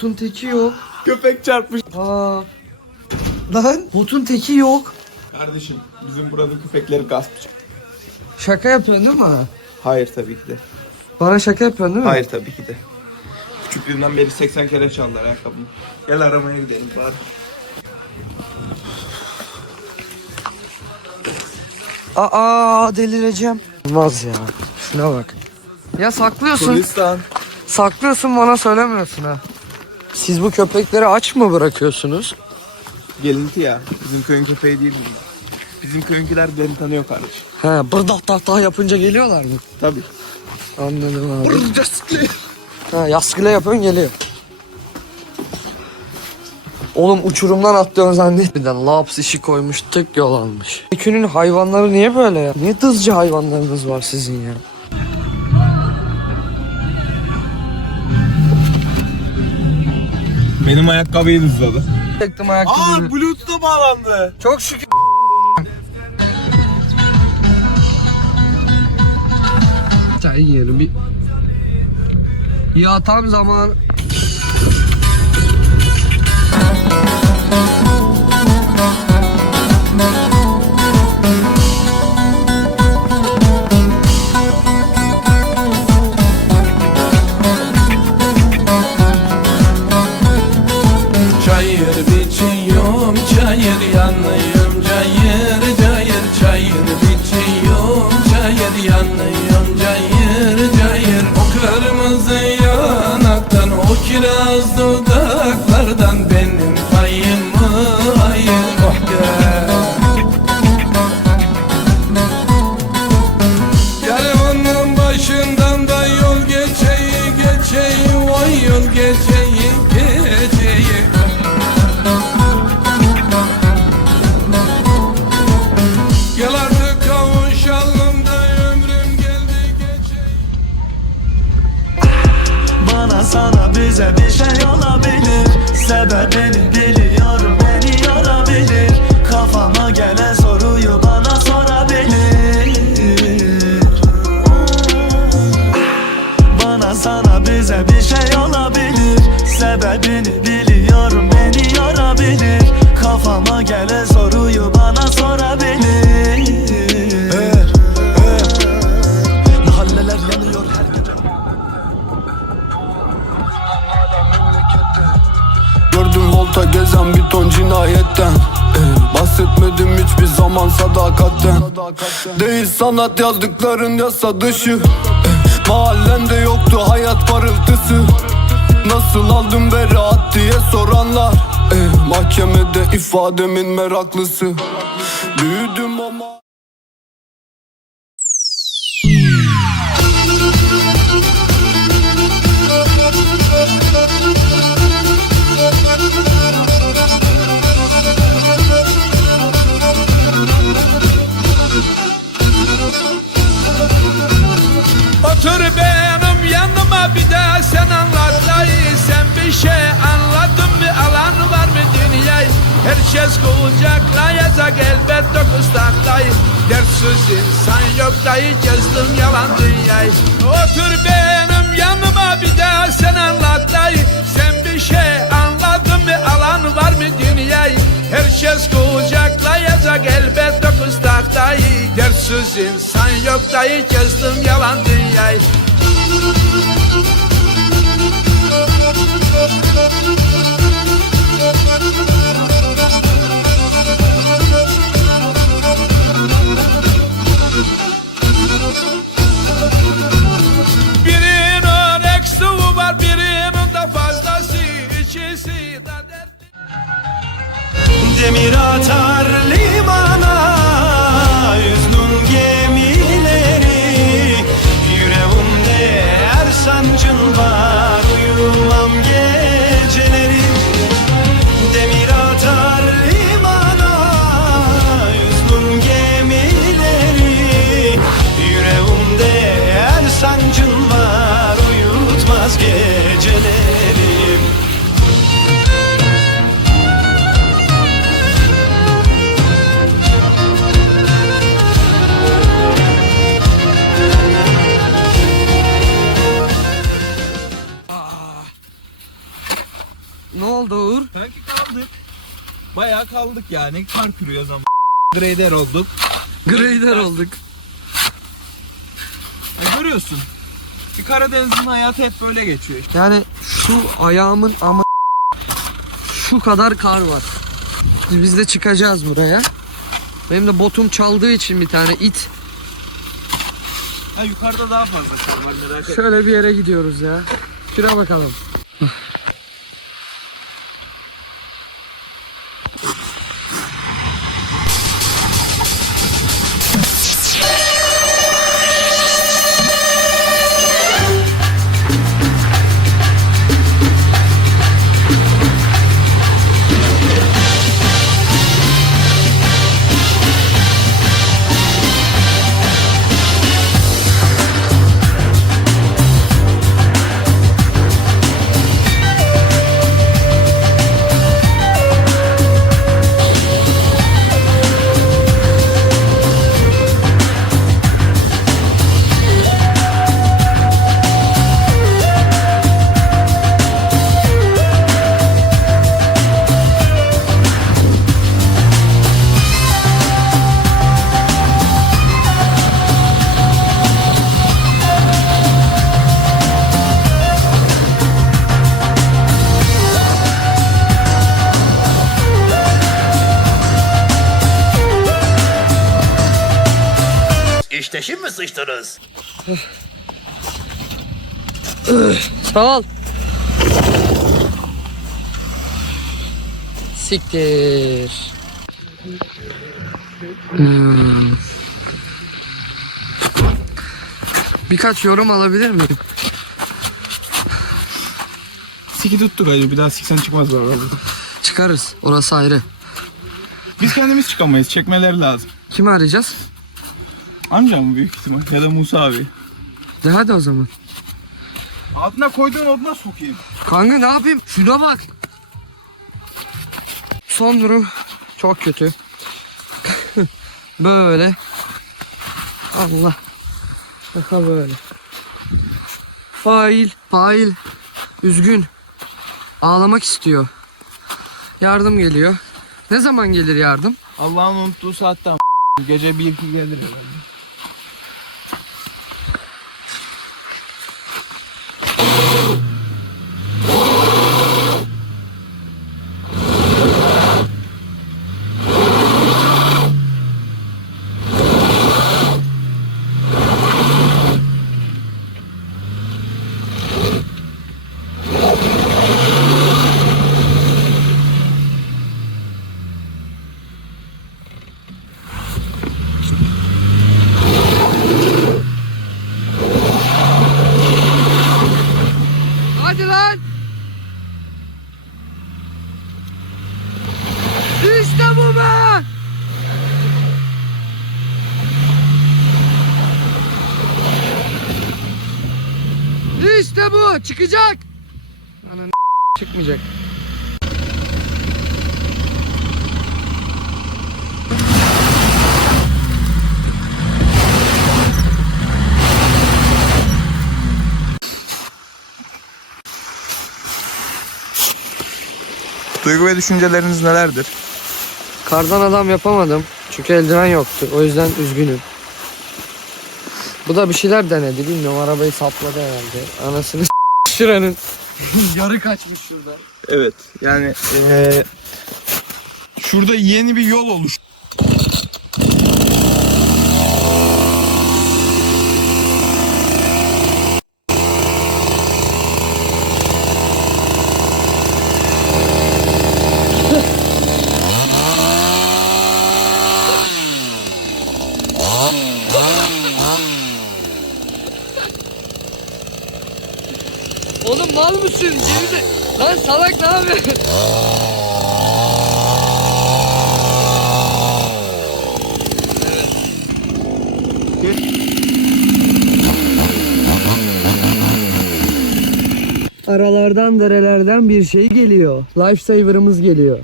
Botun teki yok. Köpek çarpmış. Aa. Lan botun teki yok. Kardeşim bizim buranın köpekleri gaspçı. Şaka yapıyorsun değil mi bana? Hayır tabii ki de. Bana şaka yapıyorsun değil mi? Hayır tabii ki de. Küçüklüğümden beri 80 kere çaldılar ayakkabımı. Gel aramaya gidelim bari. Aa delireceğim. Olmaz ya. Şuna bak. Ya saklıyorsun. Turistan. Saklıyorsun bana söylemiyorsun ha. Siz bu köpekleri aç mı bırakıyorsunuz? Gelinti ya. Bizim köyün köpeği değil bizim. Bizim köyünkiler beni tanıyor kardeşim. He bırdak tak tak yapınca geliyorlar mı? Tabii. Anladım abi. Ha yaskıla yapıyorsun geliyor. Oğlum uçurumdan atlıyorsun zannet. Bir de laps işi koymuş tık yol almış. Köyün hayvanları niye böyle ya? Niye dızcı hayvanlarınız var sizin ya? Benim ayakkabıyı hızladı. Çektim ayakkabımı. Bluetooth'a bağlandı. Çok şükür. Çay yiyelim bir. Ya tam zaman. Sana bize bir şey olabilir. Sebebini biliyorum Volta gezen bir ton cinayetten. Ee, Bahsetmedim hiçbir zaman sadakatten. Değil sanat yazdıkların yasa dışı. Ee, Mahallende yoktu hayat parıltısı. Nasıl aldım beraat diye soranlar. Ee, Mahkemede ifademin meraklısı. Büyüdüm sen anlat Sen bir şey anladın mı? Alan var mı dünyayı? Herkes kucaklayacak elbet dokuz tahtayı Dertsiz insan yok dayı gezdim yalan dünyayı. Otur benim yanıma bir de sen anlat dayı. Sen bir şey anladın mı? Alan var mı dünyayı? Herkes kucaklayacak elbet dokuz tahtayı Dertsiz insan yok dayı gezdim yalan dünyayı Demir atar yani. Kar kürüyoruz ama. Grader olduk. Grader olduk. Ya görüyorsun. Bir Karadeniz'in hayatı hep böyle geçiyor işte. Yani şu ayağımın ama şu kadar kar var. Biz de çıkacağız buraya. Benim de botum çaldığı için bir tane it. Ha yukarıda daha fazla kar var merak etme. Şöyle bir yere gidiyoruz ya. Şuraya bakalım. Sağ ol. Siktir. Hmm. Birkaç yorum alabilir miyim? Siki tuttuk hacı bir daha siksen çıkmaz arada. Çıkarız. Orası ayrı. Biz kendimiz çıkamayız. Çekmeleri lazım. Kimi arayacağız? Amcam büyük ihtimal ya da Musa abi. De hadi o zaman. Altına koyduğun oduna sokayım. Kanka ne yapayım? Şuna bak. Son durum çok kötü. böyle. Allah. Aha böyle. Fail. Fail. Üzgün. Ağlamak istiyor. Yardım geliyor. Ne zaman gelir yardım? Allah'ın unuttuğu saatte am- Gece bir iki gelir herhalde. Hadi lan. İşte bu be. Çıkacak. Ananı çıkmayacak. Duygu ve düşünceleriniz nelerdir? Kardan adam yapamadım. Çünkü eldiven yoktu. O yüzden üzgünüm. Bu da bir şeyler denedi. Bilmiyorum arabayı sapladı herhalde. Anasını şuranın. Yarı kaçmış şurada. Evet yani eee, şurada yeni bir yol oluş. Lan salak ne yapıyorsun? Aralardan derelerden bir şey geliyor. Lifesaver'ımız geliyor.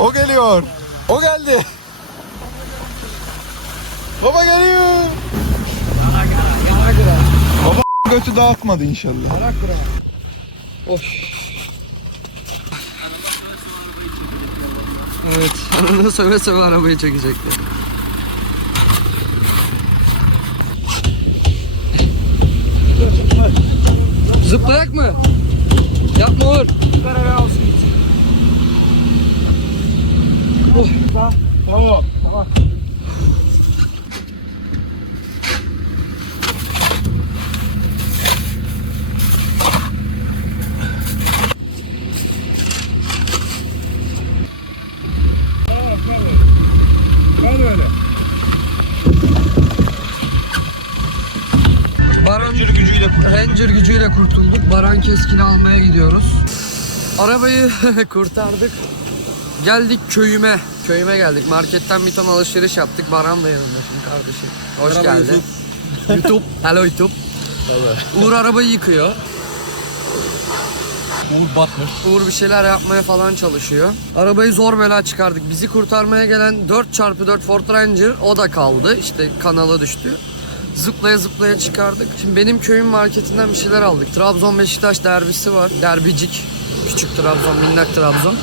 O geliyor. O geldi. Baba geliyor. Götü dağıtmadı inşallah. Of. Evet, ananı söve söve arabayı çekecekti. Zıplayak mı? Yapma Uğur. Baran Gücüyle kurtulduk. Baran Keskin'i almaya gidiyoruz. Arabayı kurtardık. Geldik köyüme. Köyüme geldik. Marketten bir ton alışveriş yaptık. Baran da yanımda şimdi kardeşim. Hoş geldin. YouTube. Hello YouTube. Uğur arabayı yıkıyor. Uğur batmış. Uğur bir şeyler yapmaya falan çalışıyor. Arabayı zor bela çıkardık. Bizi kurtarmaya gelen 4x4 Ford Ranger o da kaldı. İşte kanala düştü. Zıplaya zıplaya çıkardık. Şimdi benim köyün marketinden bir şeyler aldık. Trabzon Beşiktaş derbisi var. Derbicik. Küçük Trabzon, minnak Trabzon.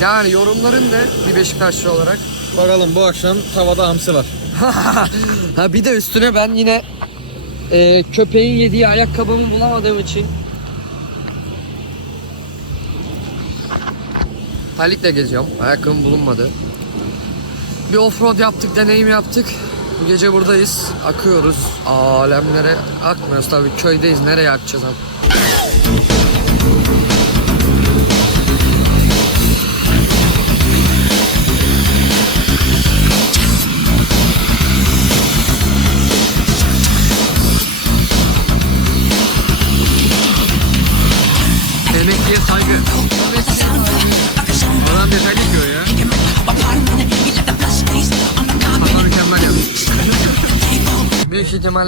Yani yorumların ne bir Beşiktaşlı olarak? Bakalım bu akşam tavada hamsi var. ha bir de üstüne ben yine e, köpeğin yediği ayakkabımı bulamadığım için Halik'le geziyorum. Ayakkabım bulunmadı. Bir offroad yaptık, deneyim yaptık. Bu gece buradayız. Akıyoruz. Alemlere akmıyoruz tabii. Köydeyiz. Nereye akacağız?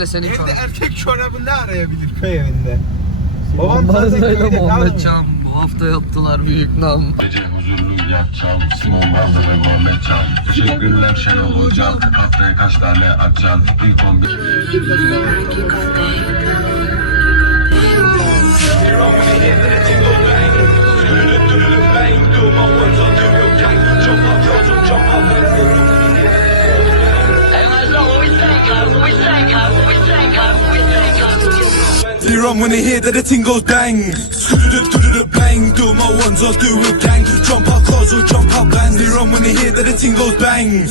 İhtimalle senin Evde erkek çorabı ne arayabilir? Köy evinde? Babam zaten Manzarayla köyde Muhammed. Can bu hafta yaptılar büyük nam. Gece huzurlu yatacağım Simon Bazı ve Muhammed Can. Teşekkürler Şenol Hocam. Haftaya kaç tane atacaksın İlk 11 They run when they hear that the ting goes bang. Bang, do my ones or do with gang. Jump out close or jump out bands. They run when they hear that the ting goes bang.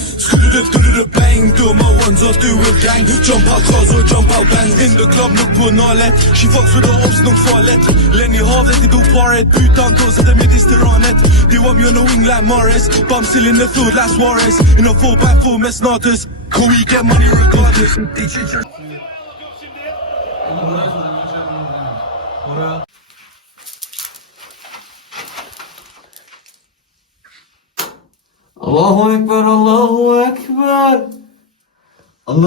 Bang, do my ones or do with gang. Jump out close or jump out bands. In the club, look på nolle. She fucks with the ops, nog farligt. Lenny Havet, det går paret. Utan med disteranet. They want me on the wing like Morris. Still in the field like Suarez. In a 4 by 4 med Snatus. Can we get money regardless?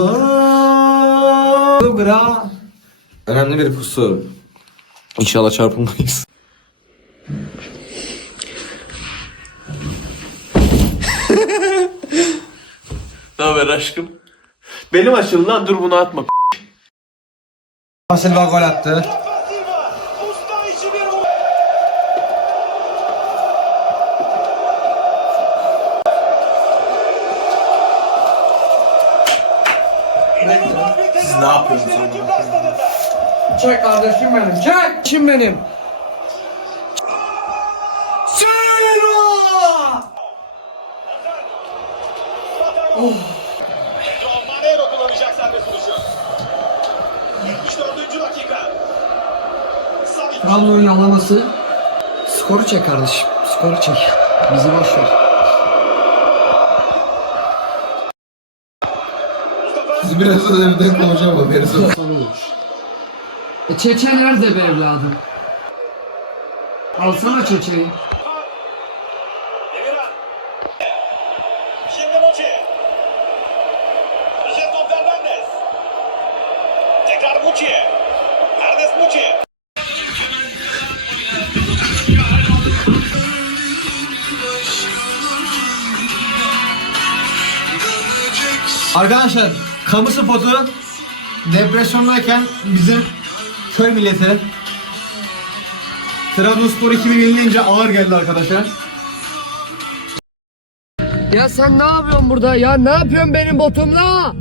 Allah. Bra. Önemli bir pusu. İnşallah çarpılmayız. Ne haber aşkım? Benim aşım lan dur bunu atma. Silva gol attı. Ne yapıyorsunuz? Çek kardeşim benim. Çek. Kim benim? Manero kullanacak serbest vuruşu. 74. dakika. Savic Trabzon'un yalaması. Skoru çek kardeşim. Skoru çek. Bizi boş ver. Siz birazdan evden kovacağım haberiniz olsun. E Çeçe nerede be evladım? Alsana Çeçe'yi. Emirhan. Şimdi Muçi. Jetson Fernandez. Tekrar Muçi. Ernest Muçi. Arkadaşlar kamu spotu depresyondayken bizim köy milleti. Trabzonspor 2000 yenilince ağır geldi arkadaşlar. Ya sen ne yapıyorsun burada? Ya ne yapıyorsun benim botumla?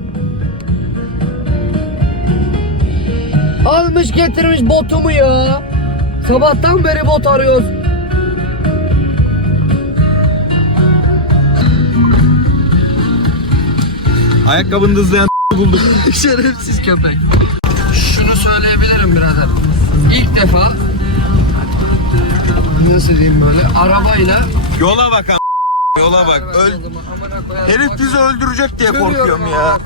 Almış getirmiş botumu ya. Sabahtan beri bot arıyoruz. Ayakkabını hızlayan bulduk. Şerefsiz köpek. Şunu söyleyebilirim birader. İlk defa nasıl diyeyim böyle arabayla Yola bak am- Yola bak. Öl Herif bizi öldürecek diye korkuyorum ya.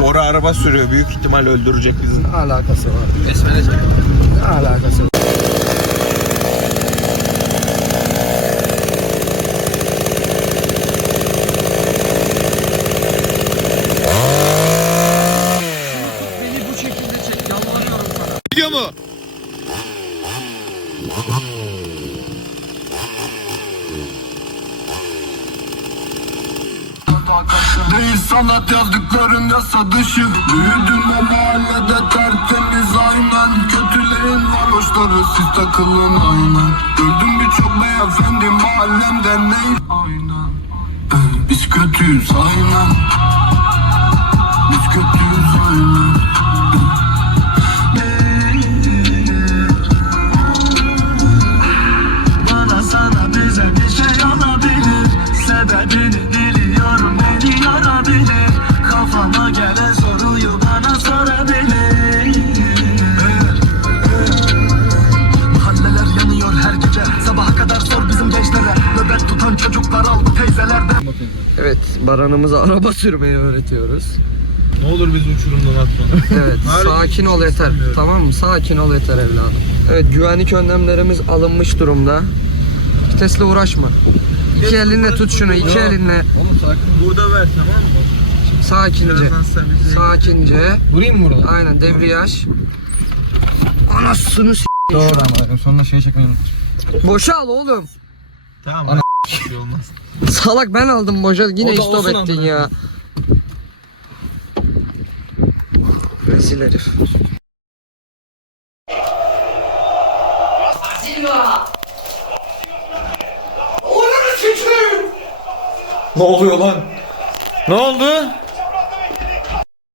Bora araba sürüyor. Büyük ihtimal öldürecek bizi. Ne alakası var? Ne alakası var? Beni bu şekilde çek, Biliyor mu? Değil sanat yazdıkların yasa dışı Büyüdüm o mahallede tertemiz aynen. Kötülerin varoşları siz takılın aynen. Gördüm birçok beyefendi mahallemde ne? Aynen. Ee, Biz kötüyüz aynen Baran'ımıza araba sürmeyi öğretiyoruz. Ne olur bizi uçurumdan atma. Evet, sakin ol yeter. Tamam mı? Sakin ol yeter evladım. Evet, güvenlik önlemlerimiz alınmış durumda. Vitesle uğraşma. İki elinle tut şunu, iki elinle. Oğlum sakin. Burada ver tamam mı? Sakince. Bizi... Sakince. Vurayım mı burada? Aynen, debriyaj. Anasını s*** Doğru ama sonunda şey çekmeyi unuttum. Boşa al oğlum. Tamam. Bir şey olmaz. Salak ben aldım boşa. Yine istop ettin amına ya. Rezil herif. Ne oluyor lan? Ne oldu?